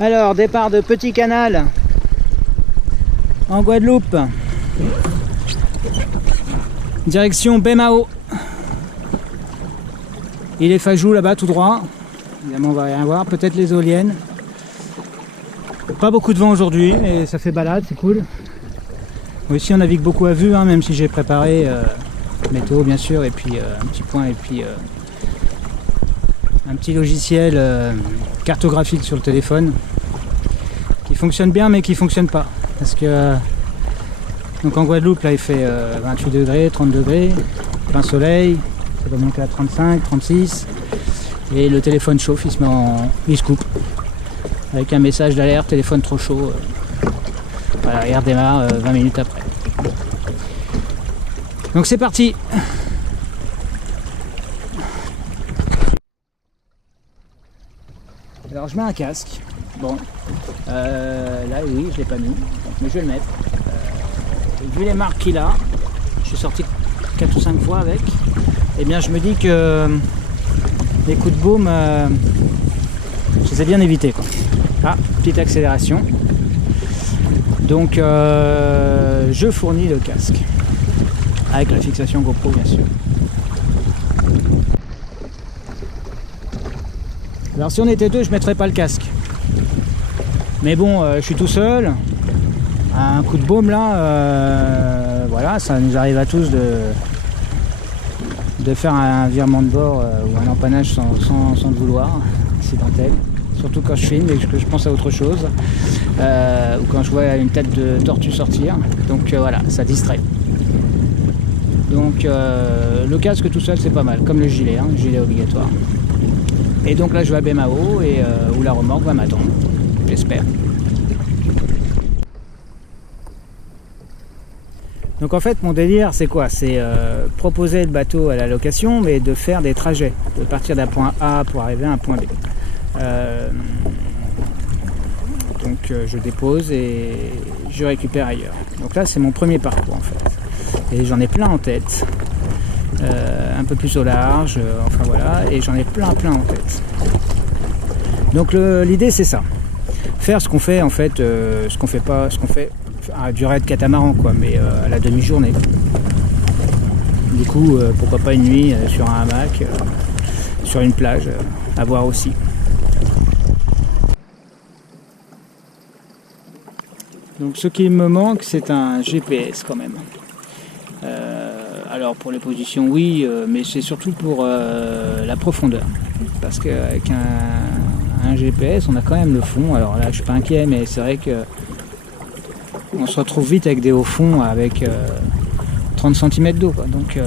Alors, départ de Petit Canal en Guadeloupe. Direction Baie-Mahault. Il est Fajou là-bas tout droit. Évidemment on va rien voir, peut-être les éoliennes. Pas beaucoup de vent aujourd'hui, mais ça fait balade, c'est cool. Ici on navigue beaucoup à vue, hein, même si j'ai préparé météo bien sûr, et puis un petit point, et puis un petit logiciel cartographique sur le téléphone qui fonctionne bien mais qui fonctionne pas. Parce que donc en Guadeloupe là il fait 28 degrés, 30 degrés, plein soleil, ça va monter à 35, 36 et le téléphone chauffe, il se coupe avec un message d'alerte, téléphone trop chaud. Voilà, il redémarre 20 minutes après. Donc c'est parti. Alors je mets un casque. Bon, là oui, je l'ai pas mis, mais je vais le mettre. Vu les marques qu'il a, je suis sorti 4 ou 5 fois avec. Et bien je me dis que les coups de baume, je les ai bien évités, quoi. Ah, petite accélération. Donc je fournis le casque avec la fixation GoPro bien sûr. Alors si on était deux, je mettrais pas le casque. Mais bon, je suis tout seul. Un coup de baume là, voilà, ça nous arrive à tous de faire un virement de bord ou un empannage sans le vouloir, accidentel. Surtout quand je filme et que je pense à autre chose, ou quand je vois une tête de tortue sortir. Donc voilà, ça distrait. Donc le casque tout seul c'est pas mal, comme le gilet, hein, le gilet obligatoire. Et donc là je vais à Baie-Mahault et où la remorque va m'attendre, j'espère. Donc en fait mon délire c'est quoi? C'est proposer le bateau à la location, mais de faire des trajets, de partir d'un point A pour arriver à un point B. Donc je dépose et je récupère ailleurs. Donc là c'est mon premier parcours en fait. Et j'en ai plein en tête. Un peu plus au large, enfin voilà, et j'en ai plein en tête. Donc l'idée c'est ça. Faire ce qu'on fait en fait, ce qu'on fait à durée de catamaran quoi, mais à la demi-journée. Du coup, pourquoi pas une nuit sur un hamac, sur une plage, à voir aussi. Donc ce qui me manque c'est un GPS quand même. Alors pour les positions oui, mais c'est surtout pour la profondeur. Parce qu'avec un GPS on a quand même le fond. Alors là je suis pas inquiet, mais c'est vrai que on se retrouve vite avec des hauts fonds avec 30 cm d'eau. Donc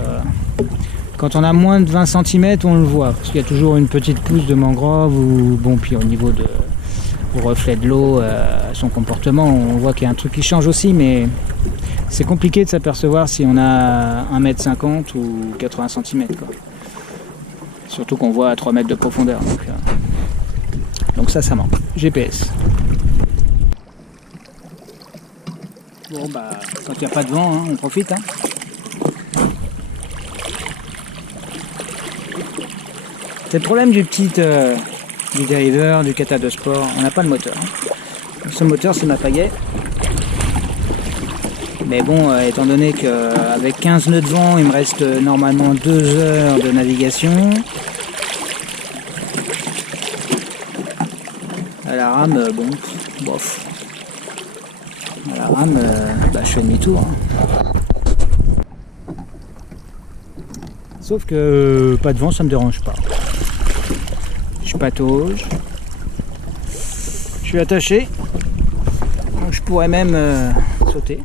quand on a moins de 20 cm on le voit. Parce qu'il y a toujours une petite pousse de mangrove ou bon, puis au niveau au reflet de l'eau, son comportement, on voit qu'il y a un truc qui change aussi, mais c'est compliqué de s'apercevoir si on a 1,50 m ou 80 cm. Quoi. Surtout qu'on voit à 3 mètres de profondeur. Donc ça manque. GPS. Bon bah, quand il n'y a pas de vent, hein, on profite. Hein. C'est le problème du dériveur, du kata de sport, on n'a pas de moteur. Hein. Ce moteur c'est ma pagaie. Mais bon, étant donné qu'avec 15 nœuds de vent, il me reste normalement 2 heures de navigation. À la rame, bon, bof. À la rame, je fais demi-tour. Hein. Sauf que pas de vent, ça me dérange pas. Je patauge. Je suis attaché. Donc je pourrais même sauter.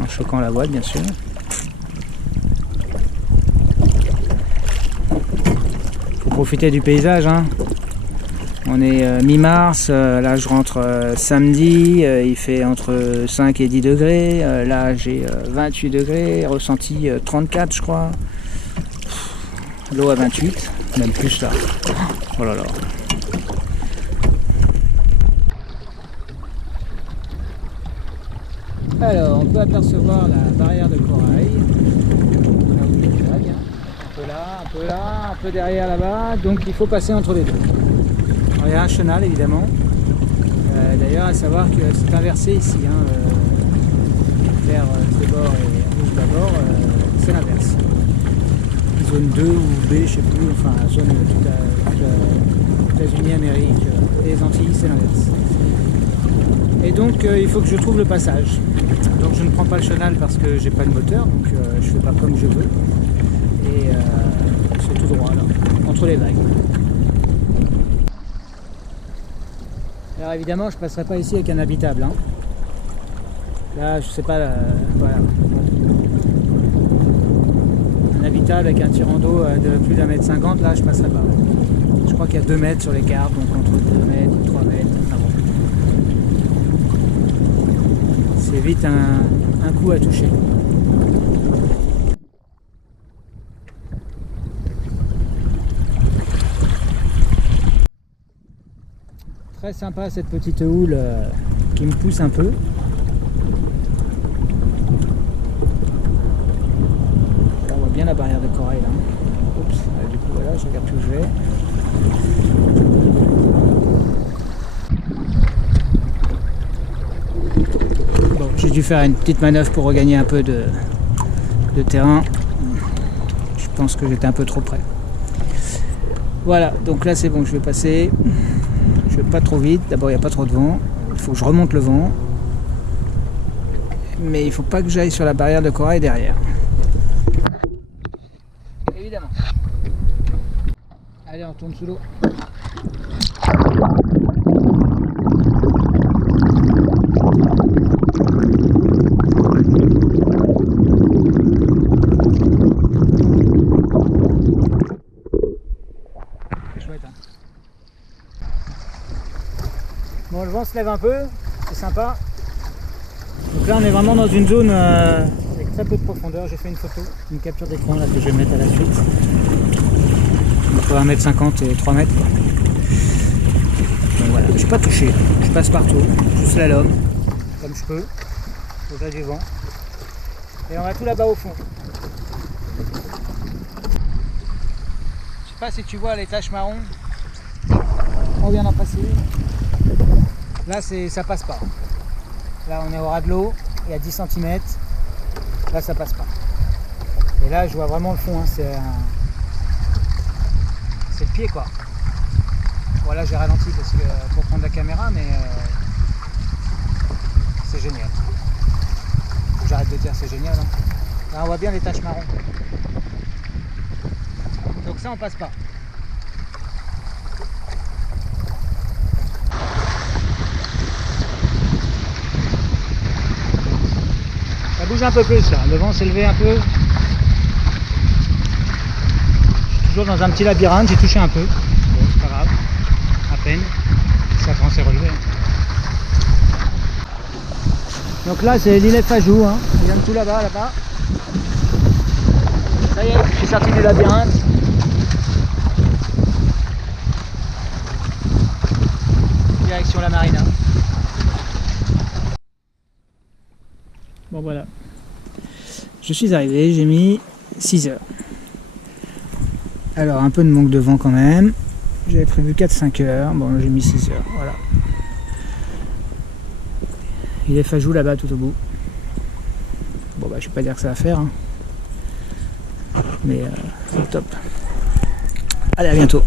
En choquant la voile bien sûr. Faut profiter du paysage. Hein. On est mi-mars, là je rentre samedi, il fait entre 5 et 10 degrés. Là j'ai 28 degrés, ressenti 34 je crois. L'eau à 28, même plus là. Oh là là. Alors, on peut apercevoir la barrière de corail. Là où il y a des vagues, hein. Un peu là, un peu là, un peu derrière là-bas. Donc il faut passer entre les deux. Alors, il y a un chenal évidemment. D'ailleurs, à savoir que c'est inversé ici. Vert tribord et rouge bâbord, c'est l'inverse. Zone 2 ou B, je sais plus, enfin zone États-Unis, Amérique et les Antilles, c'est l'inverse. Et donc il faut que je trouve le passage. Donc je ne prends pas le chenal parce que j'ai pas de moteur, donc je fais pas comme je veux. Et c'est tout droit là, entre les vagues. Alors évidemment je passerai pas ici avec un habitable. Là je sais pas, voilà. Un habitable avec un tirant d'eau de plus d'1,50 m, là je passerai pas. Je crois qu'il y a 2 mètres sur les cartes, donc entre 2 mètres et 3 mètres. Enfin bon. C'est vite un coup à toucher. Très sympa cette petite houle qui me pousse un peu. Là, on voit bien la barrière de corail là. Oups, du coup voilà, je regarde où je vais. Bon, j'ai dû faire une petite manœuvre pour regagner un peu de terrain. Je pense que j'étais un peu trop près. Voilà, donc là c'est bon, je vais passer. Je vais pas trop vite, d'abord il n'y a pas trop de vent, il faut que je remonte le vent. Mais il faut pas que j'aille sur la barrière de corail derrière. Évidemment. Allez, on tourne sous l'eau. C'est chouette, hein. Bon, le vent se lève un peu, c'est sympa. Donc là on est vraiment dans une zone avec très peu de profondeur. J'ai fait une photo, une capture d'écran là que je vais mettre à la suite. Entre 1,50 m et 3 mètres. Donc voilà, je suis pas touché, je passe partout, je slalom comme je peux, au gré du vent. Et on va tout là-bas au fond. Je sais pas si tu vois les taches marron. On vient d'en passer une. Là ça passe pas. Là on est au ras de l'eau, et à 10 cm, là ça passe pas. Et là je vois vraiment le fond, hein. C'est le pied quoi. Voilà, j'ai ralenti parce que pour prendre la caméra, mais c'est génial. Faut que j'arrête de dire c'est génial. Hein. Là on voit bien les taches marron. Donc ça on passe pas. Ça bouge un peu plus là, le vent s'est levé un peu. Je suis toujours dans un petit labyrinthe, j'ai touché un peu. Bon, c'est pas grave, à peine. Ça s'est relevé. Donc là c'est l'île Fajou, hein. On vient de tout là-bas, là-bas. Ça y est, je suis sorti du labyrinthe. Direction la marina. Bon voilà, je suis arrivé, j'ai mis 6 heures. Alors un peu de manque de vent quand même, j'avais prévu 4-5 heures, bon j'ai mis 6 heures, voilà. Il est Fajou là-bas tout au bout. Bon bah je vais pas dire que ça va faire, hein. Mais c'est top. Allez, à bientôt.